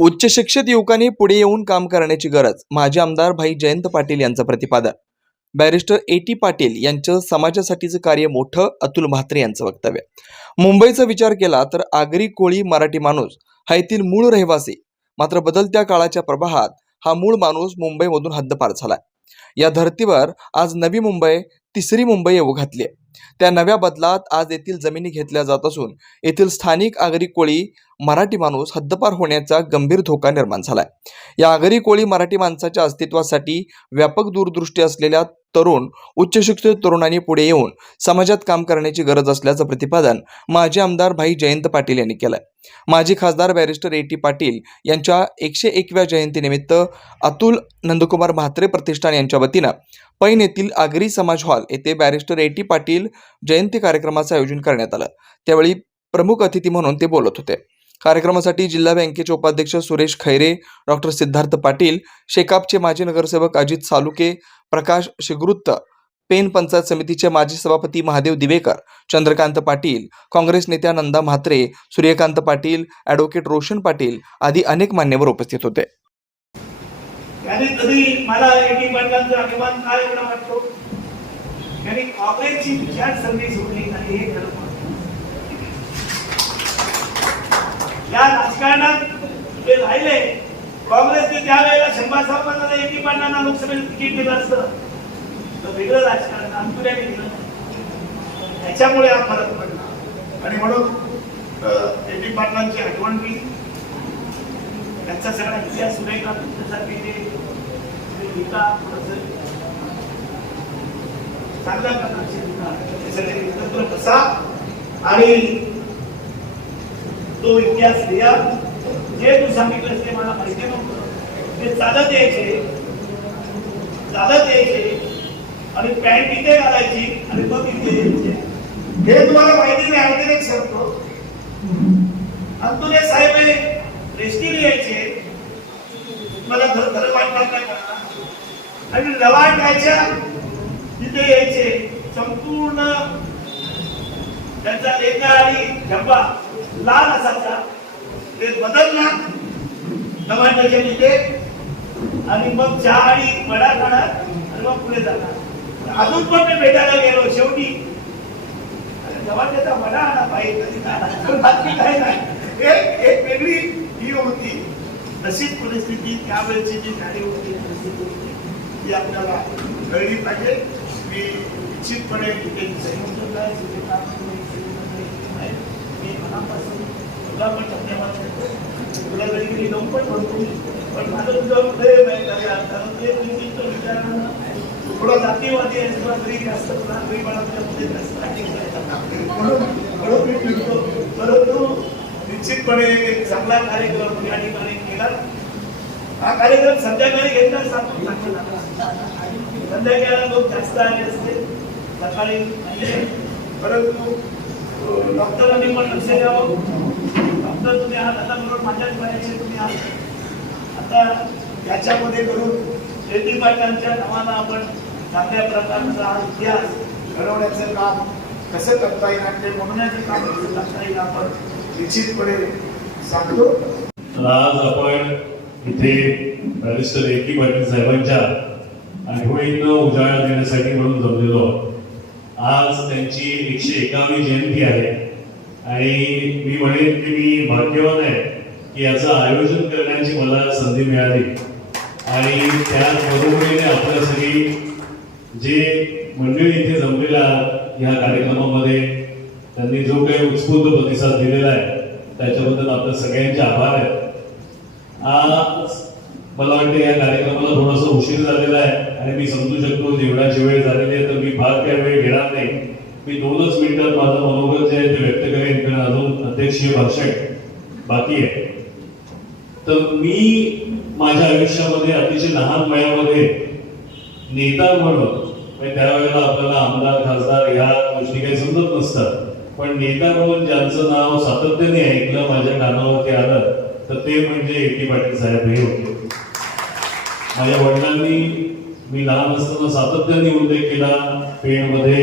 उच्च शिक्षित युवकांनी पुढे येऊन काम करण्याची गरज माजी आमदार भाई जयंत पाटील यांचं प्रतिपादन. बॅरिस्टर ए टी पाटील यांचं समाजासाठीचं कार्य मोठं अतुल म्हात्रे यांचं वक्तव्य. मुंबईचा विचार केला तर आगरी कोळी मराठी माणूस हा येथील मूळ रहिवासी. मात्र बदलत्या काळाच्या प्रवाहात हा मूळ माणूस मुंबईमधून हद्दपार झालाय. या धर्तीवर आज नवी मुंबई तिसरी मुंबई येऊ घातली आहे त्या नव्या बदलात आज येथील जमिनी घेतल्या जात असून येथील स्थानिक आगरी कोळी मराठी माणूस हद्दपार होण्याचा गंभीर धोका निर्माण झालाय. या आगरी कोळी मराठी माणसाच्या अस्तित्वासाठी व्यापक दूरदृष्टी असलेल्या तरुण उच्च शिक्षित तरुणांनी पुढे येऊन समाजात काम करण्याची गरज असल्याचं प्रतिपादन माजी आमदार भाई जयंत पाटील यांनी केलंय. माजी खासदार बॅरिस्टर ए टी पाटील यांच्या एकशे एकव्या जयंतीनिमित्त अतुल नंदकुमार म्हात्रे प्रतिष्ठान यांच्या वतीनं पैन येथील आगरी समाज हॉल येथे बॅरिस्टर ए टी पाटील जयंती कार्यक्रमाचं आयोजन करण्यात आलं. त्यावेळी प्रमुख अतिथी म्हणून ते बोलत होते. कार्यक्रमासाठी जिल्हा बँकेचे उपाध्यक्ष सुरेश खैरे डॉक्टर सिद्धार्थ पाटील शेकापचे माजी नगरसेवक अजित सालुके प्रकाश शिगृत्त पेन पंचायत समितीचे माजी सभापती महादेव दिवेकर चंद्रकांत पाटील काँग्रेस नेत्या नंदा म्हात्रे सूर्यकांत पाटील ॲडव्होकेट रोशन पाटील आदी अनेक मान्यवर उपस्थित होते. वाटतो त्यांनी काँग्रेसची विचारसरणी सोडली नाही हे खरं या राजकारणात जे राहिले काँग्रेसने त्यावेळेला शंभर साहेबांना एटी पाटलांना लोकसभेला तिकीट दिलं असतं. तर वेगळं राजकारण अंतुऱ्याने दिलं त्याच्यामुळे हा फरक पडला. आणि म्हणून एटी पाटलांची आठवण मी त्यांचा सगळा इतिहास सुरेखा तुमच्यासाठी ते लिहिता चांगल्या प्रकारचे कसा? आणि तो इतिहास लिहा. जे तू सांगितलं ते मला माहिती नव्हतं. ते चालत यायचे. चालत यायचे. आणि पॅन्ट इथे घालायची आणि मग इथे यायचे. हे तुम्हाला माहिती नाही आणखी एक सांगतो. अंतुले साहेब हे रेस्टिंग लिहायचे मला खरं खरं वाटणार नाही आणि लवाट घ्यायच्या तिथे यायचे. संपूर्ण त्यांचा लेखा आणि डब्बा लाल असायचा. ते बदलला टमाट्याच्या तिथे आणि मग चहा आणि वडा खाणार आणि मग पुढे जाणार. अजून पण मी भेटायला गेलो शेवटी. टमाट्याचा वडा आणा पाहिजे कधी बाकी काय नाही. एक एक वेगळी ही होती. तशीच परिस्थिती त्यावेळेची जी झाली होती परिस्थिती होती ती आपल्याला कळली पाहिजे. निश्चितपणे मी मनापासून तुला पण धन्यवाद तुला जरी मी लोक पण म्हणतो पण माझं तुझं ते थोडं जातीवादी आहे तरी जास्त जास्त म्हणून म्हणून मी फिरतो परंतु निश्चितपणे एक चांगला कार्यक्रम या ठिकाणी केला. हा कार्यक्रम संध्याकाळी घेतला सांगून चांगला संध्याकाळी लोक जास्त आले असते. सकाळी नाहीये परंतु डॉक्टरांनी पण लक्ष द्यावं. डॉक्टर तुम्ही आहात आता बरोबर माझ्याच वयाचे तुम्ही आहात. आता याच्यामध्ये करून शेती पाटलांच्या नावानं आपण चांगल्या प्रकारचा हा इतिहास घडवण्याचं काम कसं करता येईल आणि ते म्हणण्याचं काम कसं करता येईल आपण निश्चितपणे सांगतो. आज आपण इथे बॅरिस्टर एकी पाटील साहेबांच्या आठवणींना हो उजाळा देण्यासाठी म्हणून जमलेलो आहोत. आज त्यांची एकशे एकावी जयंती आहे. आणि मी म्हणेन की मी भाग्यवान आहे की याचं आयोजन करण्याची मला संधी मिळाली. आणि त्या बरोबरीने आपल्या सगळी जे मंडळी इथे जमलेल्या या कार्यक्रमामध्ये त्यांनी जो काही उत्स्फूर्त प्रतिसाद दिलेला आहे त्याच्याबद्दल आपल्या सगळ्यांचे आभार आहेत. आज मला वाटतं या कार्यक्रमाला थोडासा उशीर झालेला आहे आणि मी समजू शकतो जेवणाची वेळ झालेली आहे तर मी फार काही वेळ घेणार नाही. मी दोनच मिनिटात माझं मनोगत जे आहे ते व्यक्त करेन कारण अजून अध्यक्षीय भाषण बाकी आहे. तर मी माझ्या आयुष्यामध्ये अतिशय लहान वयामध्ये नेता म्हणून म्हणजे त्यावेळेला आपल्याला आमदार खासदार ह्या गोष्टी काही समजत नसतात. पण नेता म्हणून ज्यांचं नाव सातत्याने ऐकलं माझ्या कानावरती आलं तर ते म्हणजे ए टी पाटील साहेब हे होते. माझ्या वडिलांनी मी लहान असताना सातत्याने उल्लेख केला. पेणमध्ये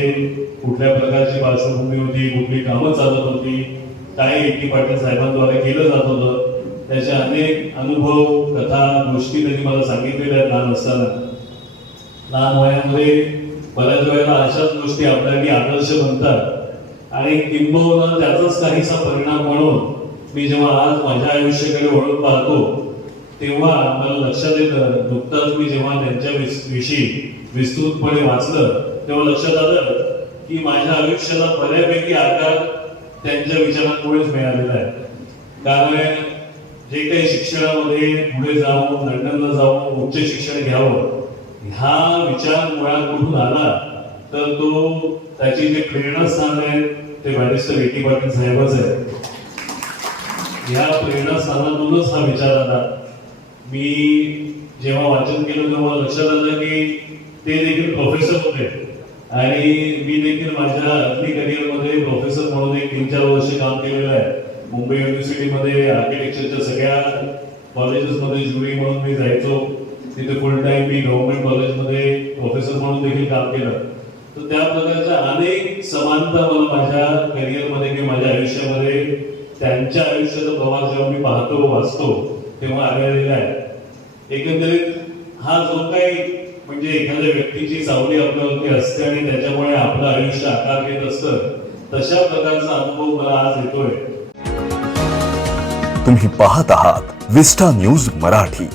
कुठल्या प्रकारची पार्श्वभूमी होती कुठली कामं चालत होती काय ए टी पाटील साहेबांद्वारे केलं जात होतं त्याचे अनेक अनुभव कथा गोष्टी त्यांनी मला सांगितलेल्या लहान असताना. लहान वयामध्ये बऱ्याच वेळेला अशाच गोष्टी आपल्याला आदर्श बनतात. आणि किंबहुना त्याचाच काहीसा परिणाम म्हणून मी जेव्हा आज माझ्या आयुष्याकडे वळून पाहतो तेव्हा मला लक्षात येतं नुकताच मी जेव्हा त्यांच्या विषयी विस्तृतपणे वाचलं तेव्हा लक्षात आलं की माझ्या आयुष्याला बऱ्यापैकी आकार त्यांच्या विचारांमुळेच मिळालेला आहे. कारण जे काही शिक्षणामध्ये पुढे जाऊन लंडनला जाऊन उच्च शिक्षण घ्यावं ह्या विचार मुळात कुठून आला तर तो त्याची जे प्रेरणास्थान आहे ते बॅरिस्टर एटी पाटील साहेबच आहे. या प्रेरणास्थानातूनच हा विचार आला. मी जेव्हा वाचन केलं तेव्हा मला लक्षात आलं की ते देखील प्रोफेसर होते. आणि मी देखील माझ्या अर्ली करिअरमध्ये प्रोफेसर म्हणून एक तीन चार वर्ष काम केलेलं आहे. मुंबई युनिव्हर्सिटीमध्ये आर्किटेक्चरच्या सगळ्या कॉलेजेसमध्ये ज्युरी म्हणून मी जायचो. तिथे फुल टाइम मी गव्हर्नमेंट कॉलेजमध्ये प्रोफेसर म्हणून देखील काम केलं. तर त्या प्रकारच्या अनेक समानता मला माझ्या करिअरमध्ये किंवा माझ्या आयुष्यामध्ये त्यांच्या आयुष्याचा प्रवास जेव्हा मी पाहतो वाचतो तेव्हा आढळलेला आहे. एकंदरीत हा जो काही म्हणजे एखाद्या व्यक्तीची सावली आपल्यावरती असते आणि त्याच्यामुळे आपलं आयुष्य आकार घेत असतं तशा प्रकारचा अनुभव मला आज येतोय. तुम्ही पाहत आहात विस्टा न्यूज मराठी.